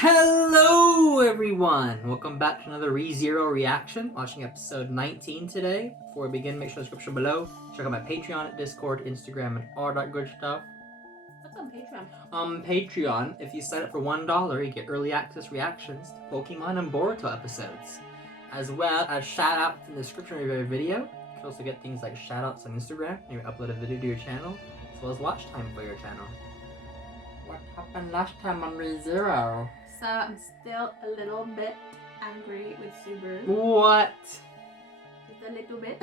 Hello everyone! Welcome back to another ReZero reaction. Watching episode 19 today. Before we begin, make sure the description below. Check out my Patreon, Discord, Instagram, and all that good stuff. What's on Patreon? Patreon, if you sign up for $1, you get early access reactions to Pokemon and Boruto episodes. As well as shoutouts in the description of your video. You can also get things like shoutouts on Instagram when you upload a video to your channel, as well as watch time for your channel. What happened last time on ReZero? So I'm still a little bit angry with Subaru. What? Just a little bit.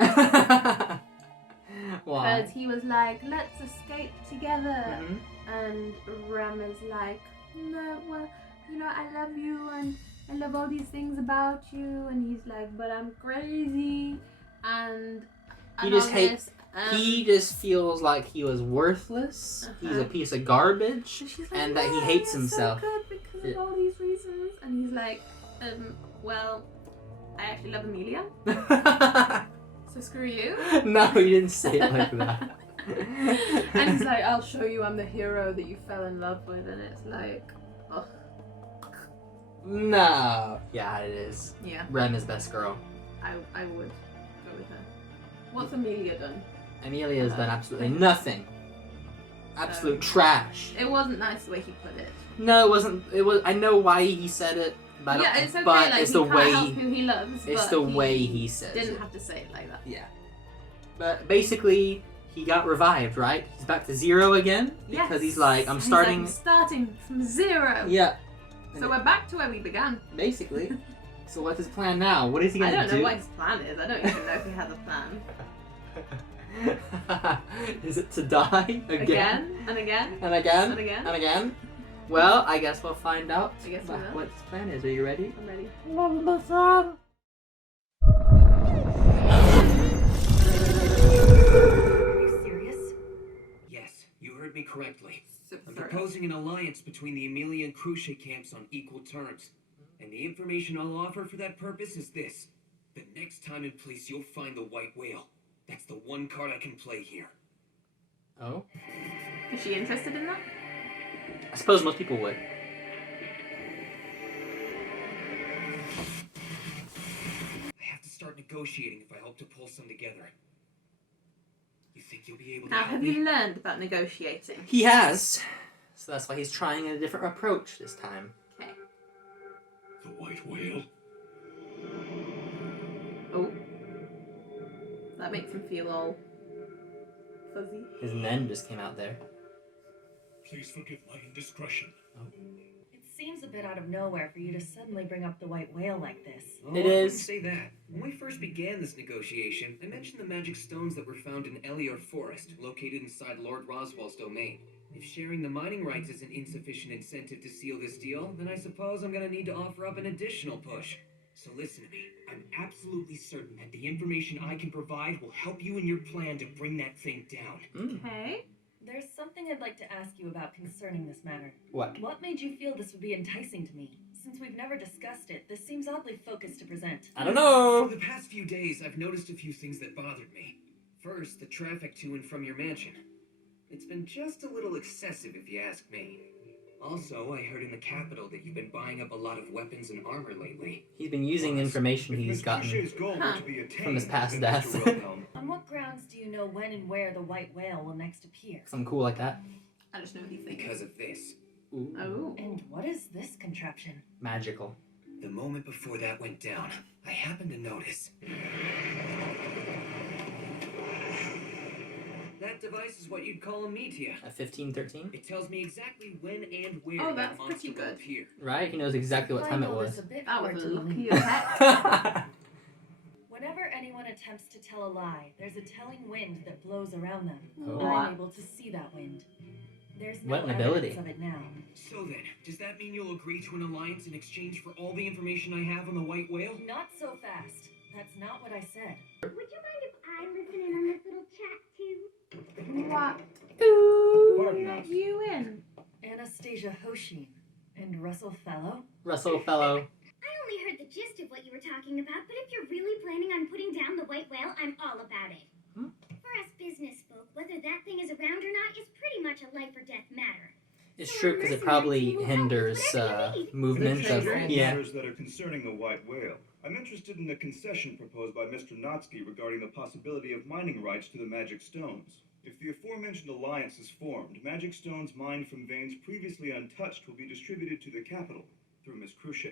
Why? Because he was like, let's escape together. And Rem is like, no, well, you know, I love you and I love all these things about you. And he's like, but I'm crazy. And he just hates. He just feels like he was worthless. He's a piece of garbage, like, and that he hates himself. So good because of all these reasons. And he's like, well, I actually love Emilia. So screw you. No, he didn't say it like that. And he's like, I'll show you I'm the hero that you fell in love with. And it's like, ugh. No. Yeah, it is. Yeah. Rem is best girl. I would go with her. What's Emilia done? Emilia has done absolutely nothing. Absolute trash. It wasn't nice the way he put it. No, it wasn't. It was. I know why he said it. But yeah, it's okay. But like, it's he the can't way. help who he loves. It's but the way he says didn't it. have to say it like that. Yeah. But basically, he got revived, right? He's back to zero again because yes. he's like, I'm starting. He's like, starting from zero. Yeah. So we're back to where we began. Basically. So what's his plan now? What is he gonna do? I don't know what his plan is. I don't even know if he has a plan. Is it to die again? And again? And again? And again? And again? Well, I guess we'll find out I guess we will. what his plan is. Are you ready? I'm ready. Are you serious? Yes, you heard me correctly. I'm proposing an alliance between the Emilia and Crusch camps on equal terms. And the information I'll offer for that purpose is this. The next time and place you'll find the white whale. That's the one card I can play here. Oh? Is she interested in that? I suppose most people would. I have to start negotiating if I hope to pull some together. You think you'll be able to Now, help have me? you learned about negotiating? He has. So that's why he's trying a different approach this time. Okay. The white whale? Oh. That makes him feel all fuzzy. His nen just came out there. Please forgive my indiscretion. Oh. It seems a bit out of nowhere for you to suddenly bring up the white whale like this. Oh, It I is. wouldn't say that. When we first began this negotiation, I mentioned the magic stones that were found in Elior Forest, located inside Lord Roswell's domain. If sharing the mining rights is an insufficient incentive to seal this deal, then I suppose I'm gonna need to offer up an additional push. So listen to me. I'm absolutely certain that the information I can provide will help you in your plan to bring that thing down. Okay. There's something I'd like to ask you about concerning this matter. What? What made you feel this would be enticing to me? Since we've never discussed it, this seems oddly focused to present. I don't know. For the past few days, I've noticed a few things that bothered me. First, the traffic to and from your mansion. It's been just a little excessive, if you ask me. Also, I heard in the capital that you've been buying up a lot of weapons and armor lately. He's been using information he's gotten from his past deaths. On what grounds do you know when and where the white whale will next appear? Something cool like that. I just know these things. Because of this. Ooh. Oh. And what is this contraption? Magical. The moment before that went down, I happened to notice. That device is what you'd call a meteor. A 1513? It tells me exactly when and where Oh, that that's monster pretty will good. appear. Right? He knows exactly what time it was. That was lucky as heck. Whenever anyone attempts to tell a lie, there's a telling wind that blows around them. Oh. I'm able to see that wind. There's no What an ability. evidence of it now. So then, does that mean you'll agree to an alliance in exchange for all the information I have on the white whale? Not so fast. That's not what I said. Would you mind if I listen in on this little chat too? What? Pardon Let us. you in. Anastasia Hoshin and Russell Fellow? Russell Fellow. I only heard the gist of what you were talking about, but if you're really planning on putting down the white whale, I'm all about it. For us business folk, whether that thing is around or not is pretty much a life or death matter. It's So true our because it mercenaries probably will help us hinders whatever you need. movement It's of dangerous. yeah. Matters that are concerning the white whale. I'm interested in the concession proposed by Mr. Natsuki regarding the possibility of mining rights to the magic stones. If the aforementioned alliance is formed, magic stones mined from veins previously untouched will be distributed to the capital through Miss Crusch.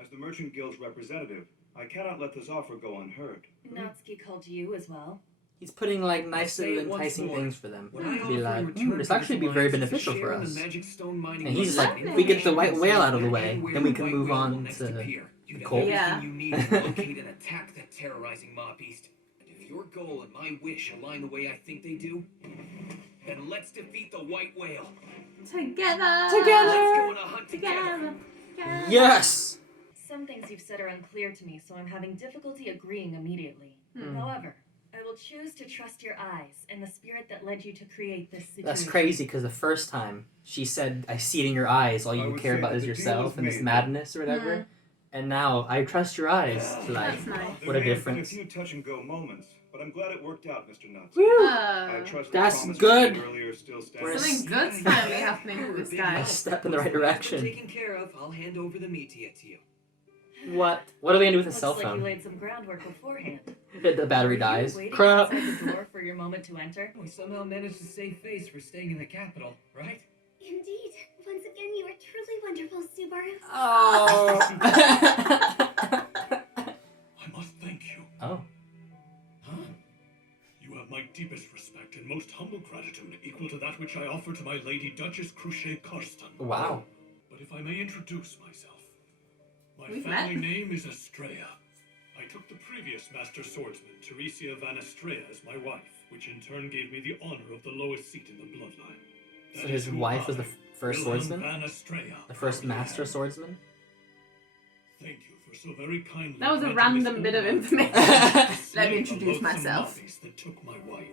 As the Merchant Guild's representative, I cannot let this offer go unheard. Natsuki called you as well. He's putting like nice Say little it once enticing more. things for them. What I To offer be in like, return this for actually be this very alliance is beneficial a for share in the us. magic stone mining And he's rights like, in if we get the white locations whale out of the where way, and where then we the can white move whale will on next to appear. You'd have Cole. everything Yeah. you need to locate and attack that terrorizing mabeast. And if your goal and my wish align the way I think they do, then let's defeat the white whale. Together. Let's go on a hunt Together. together. yes. Some things you've said are unclear to me, so I'm having difficulty agreeing immediately. Hmm. However, I will choose to trust your eyes and the spirit that led you to create this situation. That's crazy because the first time she said, "I see it in your eyes. All I you would care say about that is the deal yourself is and this made, madness or whatever." Mm. And now I trust your eyes. Like, That's nice. There what a may have been difference. a few touch and go moments, but I'm glad it worked out, Mr. Natsuki. Woo! I trust the That's promise good. we made earlier still We're stands. Something good's finally happening with this guy. A step in the right Once direction. taken care of, I'll hand over the media to you. What? What are they gonna do with a Looks cell like you phone? laid some groundwork beforehand. The battery Were you dies. waiting Crap. outside the door for your moment to enter? We somehow managed to save face for staying in the capital, right? Indeed. Once again, you are truly wonderful, Subaru. Oh. I must thank you. Oh. Huh? You have my deepest respect and most humble gratitude, equal to that which I offer to my Lady Duchess Crusch Karsten. Wow. But if I may introduce myself, my We've family met. name is Estrella. I took the previous Master Swordsman, Teresia Van Estrella, as my wife, which in turn gave me the honor of the lowest seat in the bloodline. So That his is who wife was I, the first Wilhelm swordsman? Van Estrella, The first proudly master am. swordsman? Thank you for so very kindly. That was a granting this random bit of honor information. to Let me slay the introduce loathsome myself. mabeast that took my wife.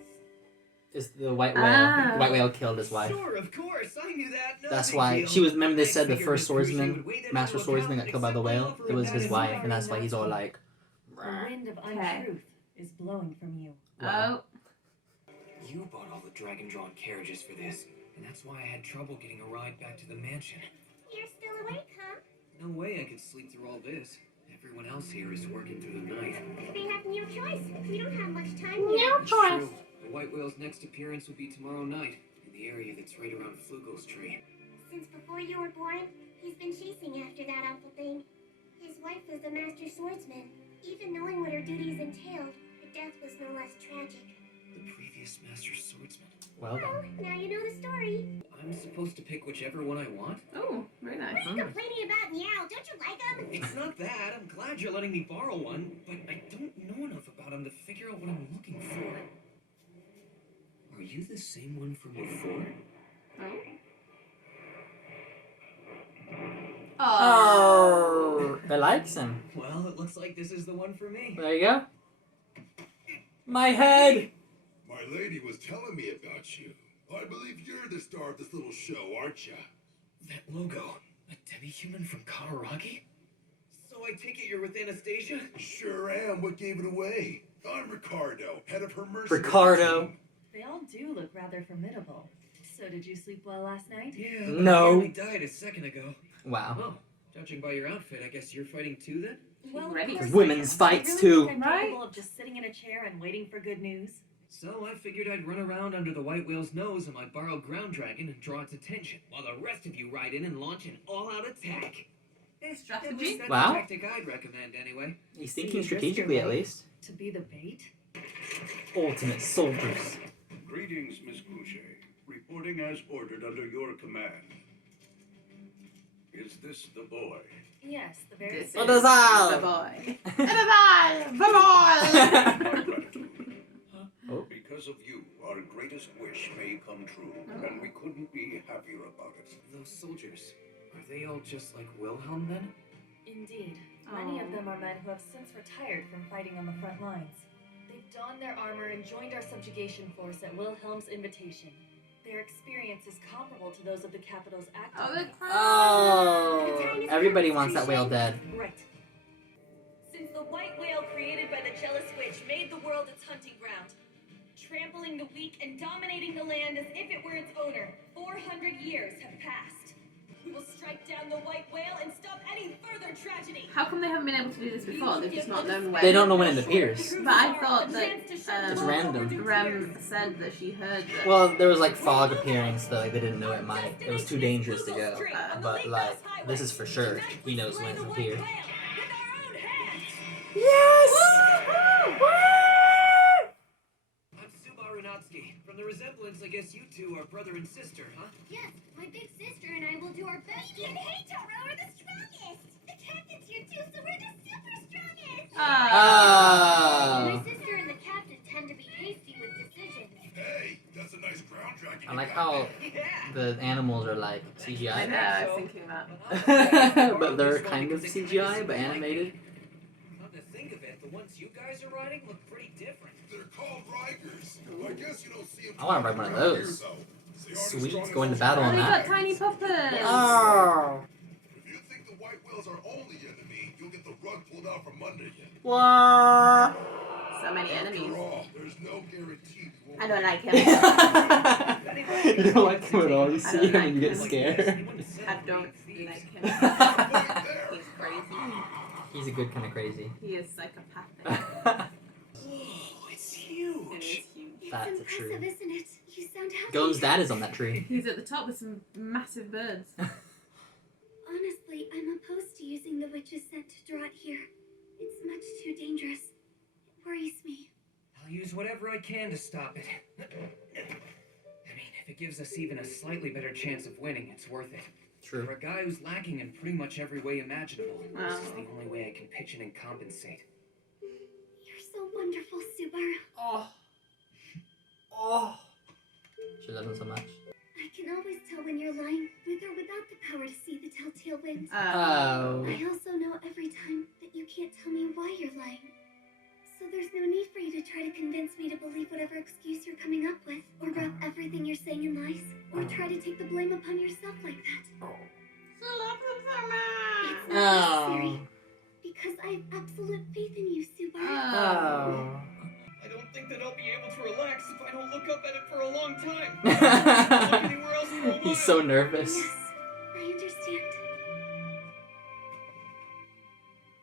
Is the white whale. Ah. The white whale killed his wife. Sure, of course, I knew that. No That's big why deal. she was. Remember they I said the figured first Miss Crusch swordsman, would weigh that master out of swordsman, account got killed by and the accept my whale. offer It was of his that wife, as and that's why he's all Sorry, like. The wind of Okay. untruth is blowing from you. Wow. Oh. You bought all the dragon-drawn carriages for this, and that's why I had trouble getting a ride back to the mansion. You're still awake, huh? No way I could sleep through all this. Everyone else here is working through the night. They have no choice. We don't have much time No yet. It's choice. true. The white whale's next appearance will be tomorrow night, in the area that's right around Flugel's tree. Since before you were born, he's been chasing after that awful thing. His wife was the master swordsman. Even knowing what her duties entailed, her death was no less tragic. The previous master swordsman. Well Well, done. now you know the story. I'm supposed to pick whichever one I want? Oh, very nice. What are you complaining about now? Don't you like him? It's not that. I'm glad you're letting me borrow one, but I don't know enough about him to figure out what I'm looking for. Are you the same one from before? Oh. Oh, it likes him. Well, it looks like this is the one for me. There you go. My head. My lady was telling me about you. I believe you're the star of this little show, aren't ya? That logo. A demi-human from Kawaragi? So I take it you're with Anastasia? Sure am. What gave it away? I'm Ricardo, head of her mercenary Ricardo. team. They all do look rather formidable. So did you sleep well last night? Yeah, No. I nearly died a second ago. Wow. Oh, judging by your outfit, I guess you're fighting too then? Well, of ready. course Women's I am. fights, Do you really too. think I'm Right? capable of just sitting in a chair and waiting for good news? So I figured I'd run around under the white whale's nose on my borrowed ground dragon and draw its attention, while the rest of you ride in and launch an all-out attack. At Strategy? least that's Wow. the tactic I'd recommend anyway. He's So thinking you risk your strategically at life least. To be the bait? Ultimate soldiers. Greetings, Miss Crusch. Reporting as ordered under your command. Is this the boy? Yes, the very This same. What is the that? boy. The boy. The boy. My gratitude. Oh. Because of you, our greatest wish may come true, and we couldn't be happier about it. Those soldiers, are they all just like Wilhelm then? Indeed. Many of Aw. them are men who have since retired from fighting on the front lines. They've donned their armor and joined our subjugation force at Wilhelm's invitation. Their experience is comparable to those of the capital's active. Oh, the men. Oh. Everybody wants that whale dead. Right. Since the white whale created by the jealous witch made the world its hunting ground, trampling the weak and dominating the land as if it were its owner. 400 years have passed. We will strike down the white whale and stop any further tragedy. How come they haven't been able to do this before? They've just not known when. They don't know when it appears. But I thought that It's random. Rem said that she heard that. Well, there was like fog appearing, so like they didn't know it might. It was too dangerous to go. But like, this is for sure. He knows when it appeared. Yes! I'm Subaru Natsuki. From the resemblance, I guess you two are brother and sister, huh? Yes, my big sister and I will do our best. Me and Heitaro are the strongest. The captain's here too, so we're the super strongest. Oh. My sister and the captain tend to be hasty with decisions. Hey, that's a nice ground dragon. I like how the animals are like I CGI. know, I was thinking that. But they're kind of CGI, but animated. Come to think of it, the ones you guys are riding look pretty different. They're called Rikers. I guess you don't see them. I want to ride one of those. Sweet, going to battle Oh, on they got that. tiny puppets. Oh. If you think the white whales are only enemy, you'll get the rug pulled out from under you. What? So many enemies. After all, there's no guarantee you won't I don't like him. You don't like him at all. You I see don't him like and you get him. scared. I don't like him. He's crazy. He's a good kind of crazy. He is psychopathic. Whoa, it's It huge. is huge. It's That's a impressive, tree. isn't it? You sound happy. Gone's dad is on that tree. He's at the top with some massive birds. Honestly, I'm opposed to using the witch's scent to draw it here. It's much too dangerous. It worries me. I'll use whatever I can to stop it. I mean, if it gives us even a slightly better chance of winning, it's worth it. True. For a guy who's lacking in pretty much every way imaginable, this is the only way I can pitch in and compensate. You're so wonderful, Subaru. Oh. Oh. She loves him so much. I can always tell when you're lying, with or without the power to see the telltale wind. Oh. I also know every time that you can't tell me why you're lying. So there's no need for you to try to convince me to believe whatever excuse you're coming up with, or wrap everything you're saying in lies, or try to take the blame upon yourself like that. She loves him so much. It's not necessary, because I have absolute faith in you, Subaru. Oh. I don't think that I'll be able to relax if I don't look up at it for a long time. Look anywhere else for a while. He's so nervous. Yes, I understand.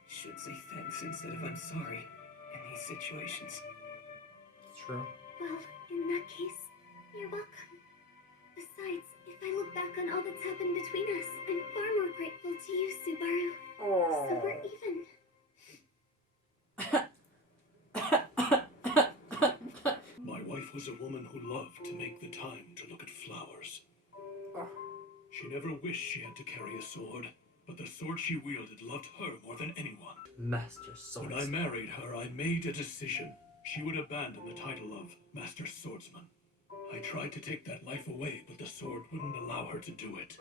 Should say thanks instead of I'm sorry in these situations. It's true. Well, in that case, you're welcome. Besides, if I look back on all that's happened between us, I'm far more grateful to you, Subaru. So we're even. My wife was a woman who loved to make the time to look at flowers. She never wished she had to carry a sword, but the sword she wielded loved her more than anyone. Master Swords. When I married her, I made a decision. She would abandon the title of Master Swordsman. I tried to take that life away, but the sword wouldn't allow her to do it.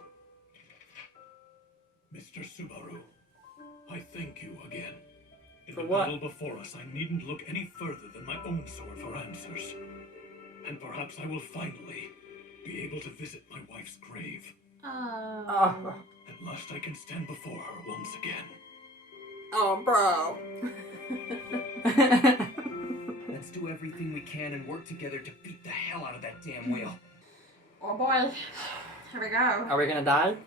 Mr. Subaru, I thank you again. In For the what? battle before us, I needn't look any further than my own sword for answers. And perhaps I will finally be able to visit my wife's grave. Oh. At last I can stand before her once again. Oh, bro. Let's do everything we can and work together to beat the hell out of that damn whale. Oh boy. Here we go. Are we gonna die?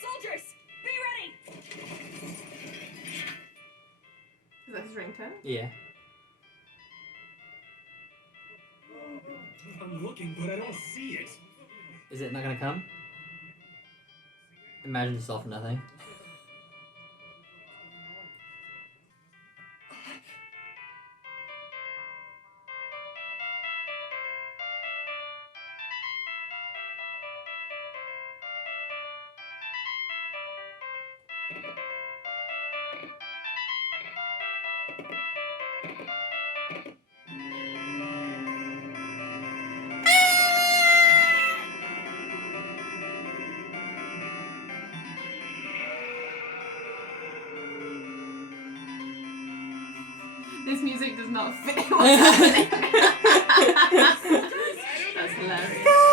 Soldiers, be ready! Is that his ringtone? Yeah. I'm looking, but I don't see it. Is it not gonna come? Imagine yourself nothing. This music does not fit what's happening. That's hilarious.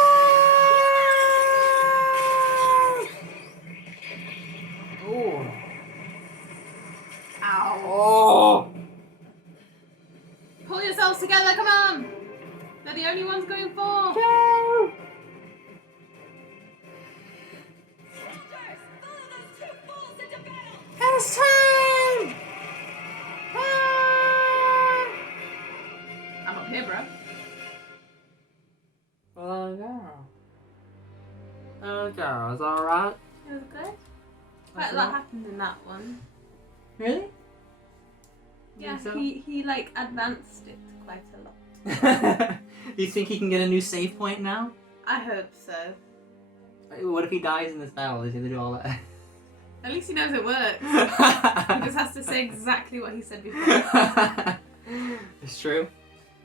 Oh! Pull yourselves together, come on! They're the only ones going for. Go! Soldiers, follow those two fools into battle! It's time! Ah! I'm up here, bro. Oh, girl. Oh, girl, is all right? It was good. Quite a lot happened in that one. Really? Yeah, Think so? he like advanced it quite a lot. Do you think he can get a new save point now? I hope so. What if he dies in this battle? Does he have to do all that? At least he knows it works. He just has to say exactly what he said before. It's true.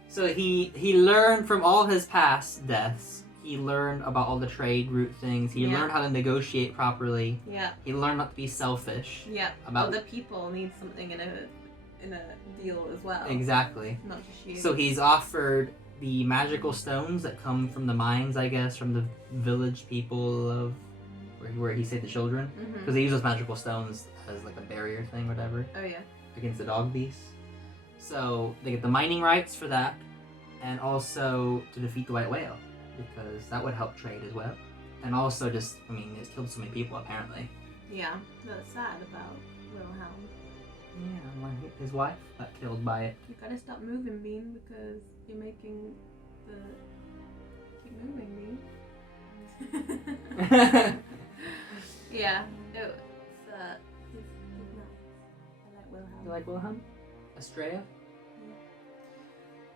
So he learned from all his past deaths. He learned about all the trade route things. He Yeah. learned how to negotiate properly. Yeah. He learned not to be selfish. Yeah. About- Other people need something in a deal as well. Exactly. Not just you. So he's offered the magical stones that come from the mines, I guess, from the village people of where he saved the children. Because they use those magical stones as like a barrier thing, whatever, Oh yeah. against the dog beasts. So they get the mining rights for that, and also to defeat the white whale, because that would help trade as well. And also just, I mean, it's killed so many people apparently. Yeah. That's sad about Wilhelm. Yeah, like his wife got killed by it. You gotta stop moving, Bean, because you're making the. Keep moving, Bean. Yeah, it's he's nice. I like Wilhelm. You like Wilhelm? Estrella?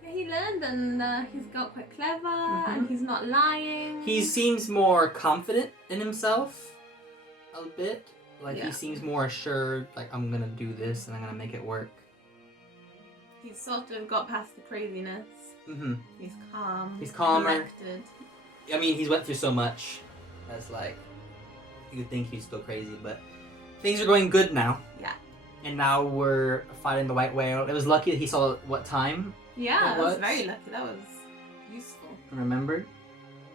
Yeah, he learned and he's got quite clever Mhm. and he's not lying. He seems more confident in himself a bit. Like Yeah. he seems more assured, like I'm gonna do this and I'm gonna make it work. He's sort of got past the craziness. Mm-hmm. He's calm. He's calmer. Collected. I mean, he's went through so much. That's like, you'd think he's still crazy, but things are going good now. Yeah. And now we're fighting the white whale. It was lucky that he saw what time Yeah, It I was was. very lucky. That was useful. and remembered.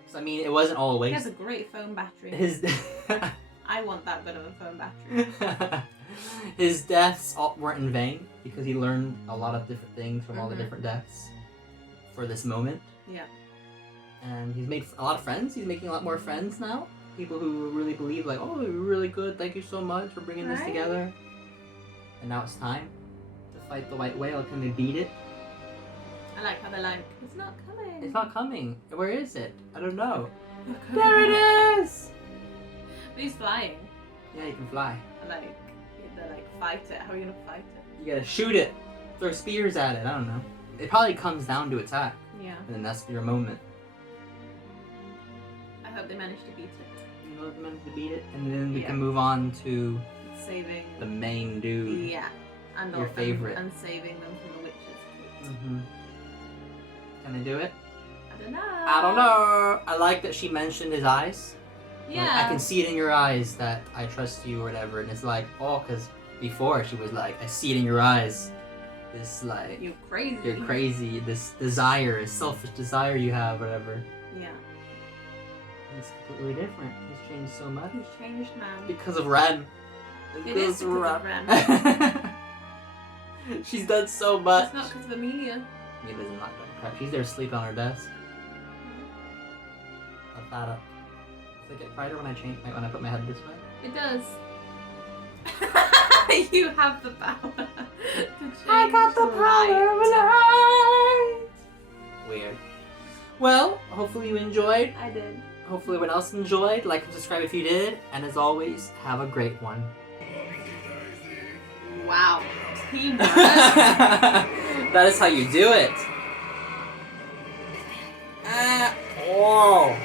So I mean, it wasn't all a He has waste. a great phone battery. His I want that good of a phone battery. his deaths weren't in vain because he learned a lot of different things from all the Mhm. different deaths for this moment. Yeah. And he's made a lot of friends. He's making a lot more friends now. People who really believe, like, oh, you're really good. Thank you so much for bringing this Right. together. And now it's time to fight the white whale. Can they beat it? I like how they're like, it's not coming. It's not coming. Where is it? I don't know. Look There over it is! But he's flying. Yeah, you can fly. Like, they're like, fight it. How are you gonna fight it? You gotta shoot it. Throw spears at it. I don't know. It probably comes down to attack. Yeah. And then that's your moment. I hope they manage to beat it. You know, meant to beat it. And then we Yeah. can move on to Saving. the main dude. Yeah. And Your favorite. And saving them from the witches. Mm-hmm. Can they do it? I don't know. I don't know. I like that she mentioned his eyes. Yeah. Like, I can see it in your eyes that I trust you or whatever. And it's like, oh, because before she was like, I see it in your eyes. This, like, You're crazy. you're crazy. This desire, this selfish desire you have, whatever. Yeah. It's completely different. He's changed so much. He's changed, man. Because of Ren. It is because of Ren. She's done so much. It's not because of Emilia. Emilia's not done crap. She's there sleeping on her desk. I'll that up. Does it get brighter when I when I put my head this way? It does. You have the power to change I got the power of light. Weird. Well, hopefully you enjoyed. I did. Hopefully everyone else enjoyed. Like and subscribe if you did. And as always, have a great one. Wow. Teamwork. That is how you do it. Whoa.